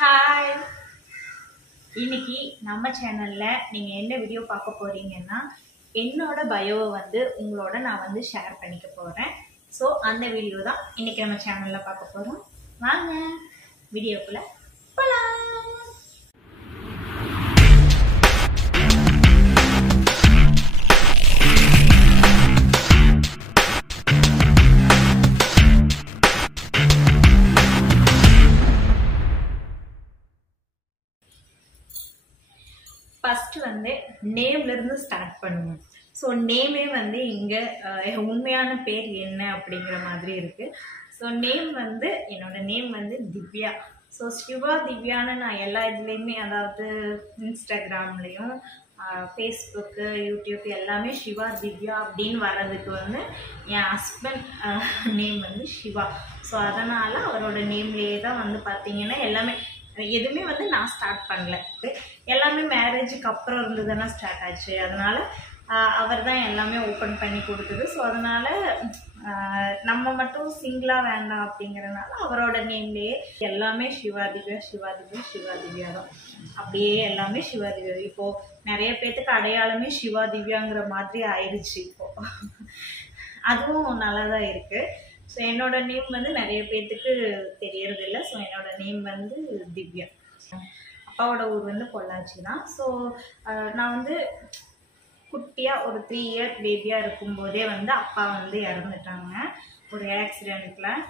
Hi, இன்னைக்கு நம்ம சேனல்ல நீங்க என்ன வீடியோ பார்க்க போறீங்கன்னா என்னோட பயோவை உங்களோட நான் ஷேர் பண்ணிக்க போறேன். ஸோ அந்த வீடியோ தான் இன்னைக்கு நம்ம சேனல்ல பார்க்க போறோம். வாங்க வீடியோக்குள்ள போலாம். ஃபர்ஸ்ட் நேம்ல இருந்து ஸ்டார்ட் பண்ணுவோம். ஸோ நேமே இங்க உண்மையான பேர் என்ன அப்படிங்கிற மாதிரி இருக்கு. ஸோ நேம் என்னோட நேம் திவ்யா. ஸோ சிவா திவ்யான்னு நான் எல்லா இதுலேயுமே, அதாவது இன்ஸ்டாகிராம்லேயும் ஃபேஸ்புக்கு யூடியூப் எல்லாமே சிவா திவ்யா அப்படின்னு வர்றதுக்கு என் ஹஸ்பண்ட் நேம் சிவா. ஸோ அதனால அவரோட நேம்லேயே தான் பார்த்தீங்கன்னா எல்லாமே, எதுவுமே நான் ஸ்டார்ட் பண்ணல, எல்லாமே மேரேஜுக்கு அப்புறம் இருந்துதானே ஸ்டார்ட் ஆச்சு. அதனால அவர் தான் எல்லாமே ஓப்பன் பண்ணி கொடுத்தது. ஸோ அதனால நம்ம மட்டும் சிங்கிளா வேண்டாம் அப்படிங்கிறதுனால அவரோட நேம்லேயே எல்லாமே சிவா திவ்யா சிவா திவ்யா சிவா திவ்யா தான். அப்படியே எல்லாமே சிவா திவ்யா. இப்போ நிறைய பேர்த்துக்கு அடையாளமே சிவா திவ்யாங்கிற மாதிரி ஆயிடுச்சு. இப்போ அதுவும் நல்லா தான் இருக்கு. ஸோ என்னோட நேம் நிறைய பேர்த்துக்கு தெரியறது இல்லை. ஸோ என்னோட நேம் திவ்யா. அப்பாவோட ஊர் பொள்ளாச்சி தான். ஸோ நான் குட்டியாக ஒரு 3 இயர் பேபியாக இருக்கும்போதே அப்பா இறந்துட்டாங்க ஒரு ஆக்சிடெண்ட்டில்.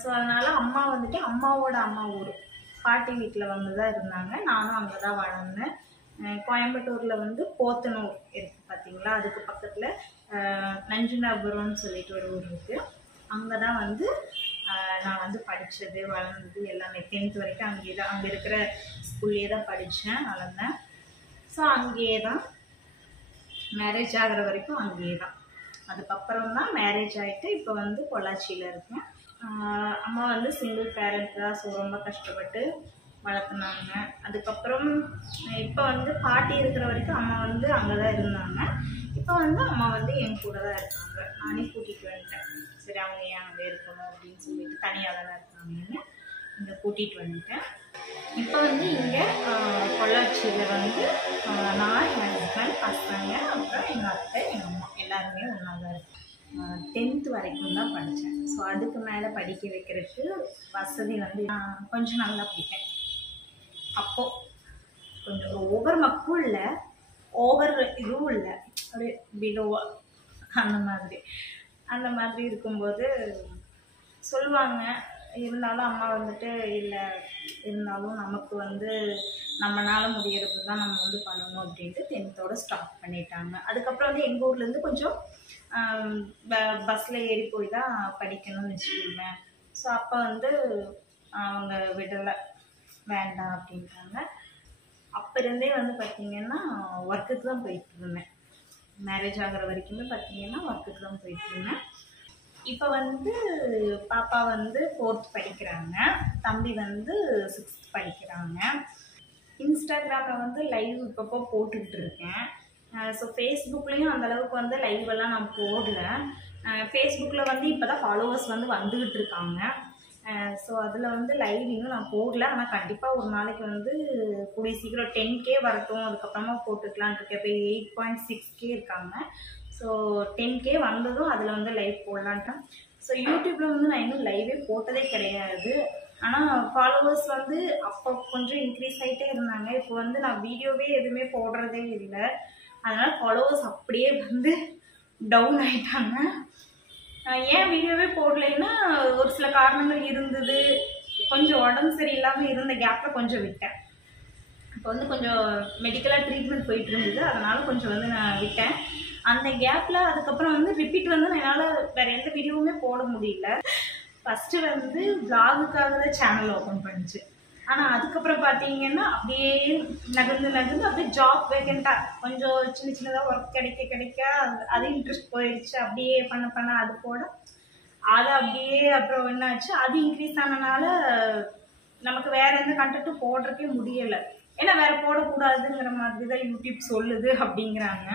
ஸோ அதனால் அம்மா அம்மாவோட அம்மா ஊர் பாட்டி வீட்டில் தான் இருந்தாங்க. நானும் அங்கே தான் வளர்ந்தேன். கோயம்புத்தூரில் போத்தனூர் இருக்குது பார்த்தீங்களா, அதுக்கு பக்கத்தில் நஞ்சுண்டாபுரம்னு சொல்லிட்டு ஒரு ஊர் இருக்குது. அங்கே தான் நான் படித்தது வளர்ந்தது எல்லாமே. 10th வரைக்கும் அங்கேயே தான், அங்கே இருக்கிற ஸ்கூல்லே தான் படித்தேன் வளர்ந்தேன். ஸோ அங்கேயே தான் மேரேஜ் ஆகிற வரைக்கும் அங்கேயே தான். அதுக்கப்புறம் தான் மேரேஜ் ஆகிட்டு இப்போ பொள்ளாச்சியில் இருக்கேன். அம்மா சிங்கிள் பேரண்ட் தான். ஸோ ரொம்ப கஷ்டப்பட்டு வளர்த்துனாங்க. அதுக்கப்புறம் இப்போ பாட்டி இருக்கிற வரைக்கும் அம்மா அங்கே தான் இருந்தாங்க. இப்போ அம்மா என் கூட தான் இருக்காங்க. நானே கூட்டிகிட்டு வந்துட்டேன். சரி, அவங்க ஏன் அங்கே இருக்கணும் அப்படின்னு சொல்லிட்டு தனியாக தானே இருக்காங்கன்னு இங்கே கூட்டிகிட்டு வந்துட்டேன். இப்போ இங்கே பொள்ளாச்சியில் நான், என் ஹஸ்பண்ட், பசங்க, அப்புறம் எங்கள் அத்தை, எங்கள் அம்மா எல்லாருமே ஒன்றா தான் இருக்கேன். 10th வரைக்கும் தான் படித்தேன். ஸோ அதுக்கு மேலே படிக்க வைக்கிறதுக்கு வசதி நான் கொஞ்சம் நல்லா படிப்பேன். அப்போது கொஞ்சம் ஓவர் மக்கும் இல்லை, ஓவர் இதுவும் இல்லை, அப்படியே பிலோவாக அந்த மாதிரி இருக்கும்போது சொல்லுவாங்க. இருந்தாலும் அம்மா இல்லை, இருந்தாலும் நமக்கு நம்மளால முடியறது தான் நம்ம பண்ணணும் அப்படின்ட்டு 10th ஸ்டாப் பண்ணிட்டாங்க. அதுக்கப்புறம் எங்கள் ஊர்லேருந்து கொஞ்சம் பஸ்ஸில் ஏறி போய் தான் படிக்கணும்னு வச்சுக்கோங்க. ஸோ அப்போ அவங்க விடலை, வேண்டாம் அப்படின்ட்டாங்க. அப்போ இருந்தே பார்த்தீங்கன்னா ஒர்க்குக்கு தான் போயிட்டு இருந்தேன். மேரேஜ் ஆகிற வரைக்குமே பார்த்தீங்கன்னா ஒர்க்குக்கு தான் போயிட்டு இருந்தேன். இப்போ பாப்பா 4th படிக்கிறாங்க, தம்பி 6th படிக்கிறாங்க. இன்ஸ்டாகிராமில் லைவ் இப்பப்போ போட்டுக்கிட்டு இருக்கேன். ஸோ ஃபேஸ்புக்லேயும் அந்தளவுக்கு லைவ் எல்லாம் நான் போடல. ஃபேஸ்புக்கில் இப்போ தான் ஃபாலோவர்ஸ் வந்துக்கிட்டு இருக்காங்க. ஸோ அதில் லைவ் இன்னும் நான் போடல. ஆனால் கண்டிப்பாக ஒரு நாளைக்கு கூடிய சீக்கிரம் 10K வரட்டும், அதுக்கப்புறமா போட்டுக்கலான் இருக்கேன். இப்போ 8.6K இருக்காங்க. ஸோ 10K வந்ததும் அதில் லைவ் போடலான்ட்டேன். ஸோ யூடியூப்பில் நான் இன்னும் லைவே போட்டதே கிடையாது. ஆனால் ஃபாலோவர்ஸ் அப்போ கொஞ்சம் இன்க்ரீஸ் ஆகிட்டே இருந்தாங்க. இப்போ நான் வீடியோவே எதுவுமே போடுறதே இல்லை. அதனால் ஃபாலோவர்ஸ் அப்படியே டவுன் ஆகிட்டாங்க. ஏன் வீடியோவே போடலைன்னா ஒரு சில காரணங்கள் இருந்தது. கொஞ்சம் உடம்பு சரியில்லாமல் இருந்த கேப்பில் கொஞ்சம் விட்டேன். இப்போ கொஞ்சம் மெடிக்கலாக ட்ரீட்மெண்ட் போயிட்டு இருந்தது. அதனால் கொஞ்சம் நான் விட்டேன். அந்த கேப்பில் அதுக்கப்புறம் ரிப்பீட் நான் என்னால் வேறு எந்த வீடியோவுமே போட முடியல. ஃபஸ்ட்டு விளாகுக்காக தான் சேனல் ஓப்பன் பண்ணிச்சு. ஆனால் அதுக்கப்புறம் பார்த்தீங்கன்னா அப்படியே நகர்ந்து அப்படியே ஜாப் வேகண்ட்டாக கொஞ்சம் சின்னதாக ஒர்க் கிடைக்க அது இன்ட்ரெஸ்ட் போயிடுச்சு. அப்படியே பண்ண அது போட அது அப்படியே அப்புறம் என்னாச்சு, அது இன்க்ரீஸ் ஆனனால நமக்கு வேறு எந்த கண்டென்ட்டும் போடுறதுக்கே முடியலை. ஏன்னா வேறு போடக்கூடாதுங்கிற மாதிரி தான் யூடியூப் சொல்லுது அப்படிங்கிறாங்க.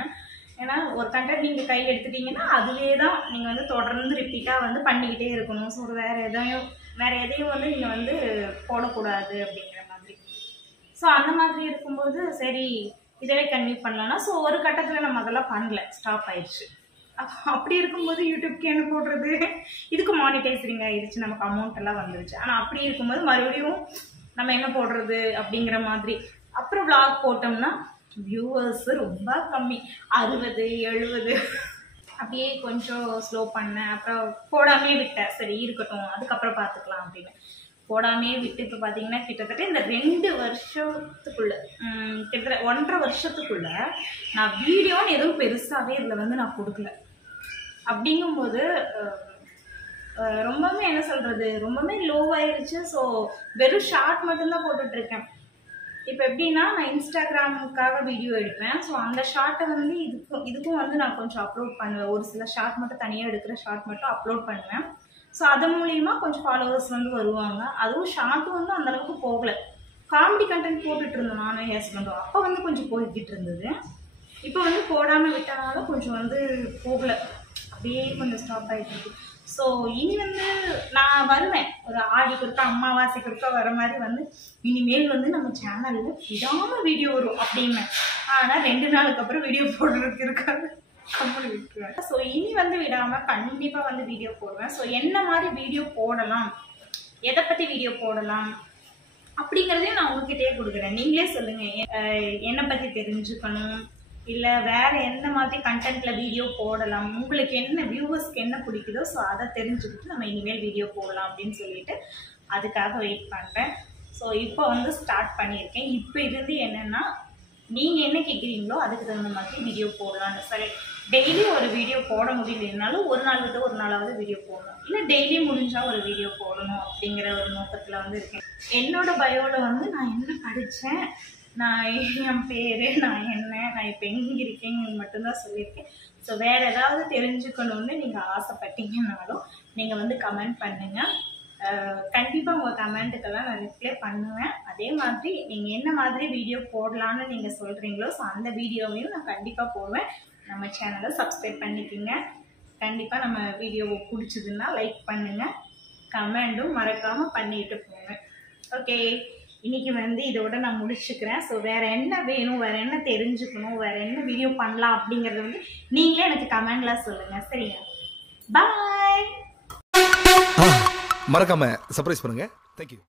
ஏன்னா ஒரு கண்டென்ட் நீங்கள் கையில் எடுத்துட்டீங்கன்னா அதுவே தான் நீங்கள் தொடர்ந்து ரிப்பீட்டாக பண்ணிக்கிட்டே இருக்கணும். ஸோ வேறு எதையும் நீங்கள் போடக்கூடாது அப்படிங்கிற மாதிரி ஸோ அந்த மாதிரி இருக்கும்போது சரி இதவே கன்டினியூ பண்ணலாம்னா ஸோ ஒரு கட்டத்தில் நம்ம அதெல்லாம் பண்ணல, ஸ்டாப் ஆயிடுச்சு. அப்படி இருக்கும்போது யூடியூப்க்கு என்ன போடுறது, இதுக்கு மானிட்டைசிங் ஆயிடுச்சு, நமக்கு அமௌண்ட் எல்லாம் வந்துருச்சு. ஆனால் அப்படி இருக்கும்போது மறுபடியும் நம்ம என்ன போடுறது அப்படிங்கிற மாதிரி. அப்புறம் விளாக் போட்டோம்னா வியூவர்ஸ் ரொம்ப கம்மி, 60 70 அப்படியே கொஞ்சம் ஸ்லோ பண்ணேன். அப்புறம் போடாமே விட்டேன், சரி இருக்கட்டும் அதுக்கப்புறம் பார்த்துக்கலாம் அப்படின்னு போடாமே விட்டு. இப்போ பார்த்தீங்கன்னா கிட்டத்தட்ட இந்த 2 வருஷத்துக்குள்ள கிட்டத்தட்ட 1.5 வருஷத்துக்குள்ள நான் வீடியோன்னு எதுவும் பெருசாகவே இதில் வந்து நான் கொடுக்கல. அப்படிங்கும்போது ரொம்பவே என்ன சொல்கிறது, ரொம்பவே லோவாயிருச்சு. ஸோ வெறும் ஷார்ட் மட்டும்தான் போட்டுட்ருக்கேன். இப்போ எப்படின்னா நான் இன்ஸ்டாகிராமுக்காக வீடியோ எடுப்பேன். ஸோ அந்த ஷார்ட்டை வந்து இதுக்கும் வந்து நான் கொஞ்சம் அப்லோட் பண்ணுவேன். ஒரு சில ஷார்ட் மட்டும் தனியாக எடுக்கிற ஷார்ட் மட்டும் அப்லோட் பண்ணுவேன். ஸோ அது மூலிமா கொஞ்சம் ஃபாலோவர்ஸ் வந்து வருவாங்க. அதுவும் ஷார்ட்டும் வந்து அந்தளவுக்கு போகலை. காமெடி கண்டென்ட் போட்டுட்டு இருந்தோம் நானும் என் ஹஸ்பண்டும். அப்போ வந்து கொஞ்சம் போய்கிட்டு இருந்தது. இப்போ வந்து போடாமல் விட்டனால கொஞ்சம் வந்து போகலை, அப்படியே கொஞ்சம் ஸ்டாப் ஆகிட்டு இருக்கு. ஸோ இனி வந்து நான் வருவேன், ஒரு ஆடி கொடுக்க அமாவாசை கொடுக்க வர மாதிரி வந்து இனிமேல் வந்து நம்ம சேனலில் விடாமல் வீடியோ வரும் அப்படின்னு. ஆனால் 2 நாளுக்கு அப்புறம் வீடியோ போடுறதுக்கு இருக்காது, கம்பெனி விட்டுருவேன். ஸோ இனி வந்து விடாமல் கண்டிப்பாக வந்து வீடியோ போடுவேன். ஸோ என்ன மாதிரி வீடியோ போடலாம், எதை பற்றி வீடியோ போடலாம் அப்படிங்கிறதையும் நான் உங்ககிட்டயே கொடுக்குறேன். நீங்களே சொல்லுங்கள், என்னை பற்றி தெரிஞ்சுக்கணும் இல்லை வேறு எந்த மாதிரி கண்டென்ட்டில் வீடியோ போடலாம், உங்களுக்கு என்ன வியூவர்ஸ்க்கு என்ன பிடிக்குதோ ஸோ அதை தெரிஞ்சுக்கிட்டு நம்ம இனிமேல் வீடியோ போடலாம் அப்படின்னு சொல்லிட்டு அதுக்காக வெயிட் பண்ணுறேன். ஸோ இப்போ வந்து ஸ்டார்ட் பண்ணியிருக்கேன். இப்போ இருந்து என்னென்னா நீங்கள் என்ன கேட்குறீங்களோ அதுக்கு தகுந்த மாதிரி வீடியோ போடலான்னு. சரி டெய்லி ஒரு வீடியோ போட முடியலனாலும் ஒரு நாள் விட்டு ஒரு நாளாவது வீடியோ போடணும், இல்லை டெய்லி முடிஞ்சால் ஒரு வீடியோ போடணும் அப்படிங்கிற ஒரு நோக்கத்தில் வந்து இருக்கேன். என்னோடய பயோவில் வந்து நான் என்ன படித்தேன், நான் என் பேர், நான் என்ன, நான் இப்போ எங்கே இருக்கேங்கிறது மட்டும்தான் சொல்லியிருக்கேன். ஸோ வேறு ஏதாவது தெரிஞ்சுக்கணுன்னு நீங்கள் ஆசைப்பட்டீங்கன்னாலும் நீங்கள் வந்து கமெண்ட் பண்ணுங்கள். கண்டிப்பாக உங்கள் கமெண்ட்டுக்கெல்லாம் நான் ரிப்ளை பண்ணுவேன். அதே மாதிரி நீங்கள் என்ன மாதிரி வீடியோ போடலான்னு நீங்கள் சொல்கிறீங்களோ ஸோ அந்த வீடியோவையும் நான் கண்டிப்பாக போடுவேன். நம்ம சேனலை சப்ஸ்கிரைப் பண்ணிக்கோங்க. கண்டிப்பாக நம்ம வீடியோவை பிடிச்சதுன்னா லைக் பண்ணுங்கள், கமெண்ட்டும் மறக்காமல் பண்ணிட்டு போங்க. ஓகே, இன்றைக்கி வந்து இதோட நான் முடிச்சுக்கிறேன். ஸோ வேறு என்ன வேணும், வேறு என்ன தெரிஞ்சுக்கணும், வேறு என்ன வீடியோ பண்ணலாம் அப்படிங்கிறத வந்து நீங்களே எனக்கு கமெண்டில் சொல்லுங்கள். சரிங்க, பாய். மறக்காம சர்ப்ரைஸ் பண்ணுங்க. தேங்க்யூ.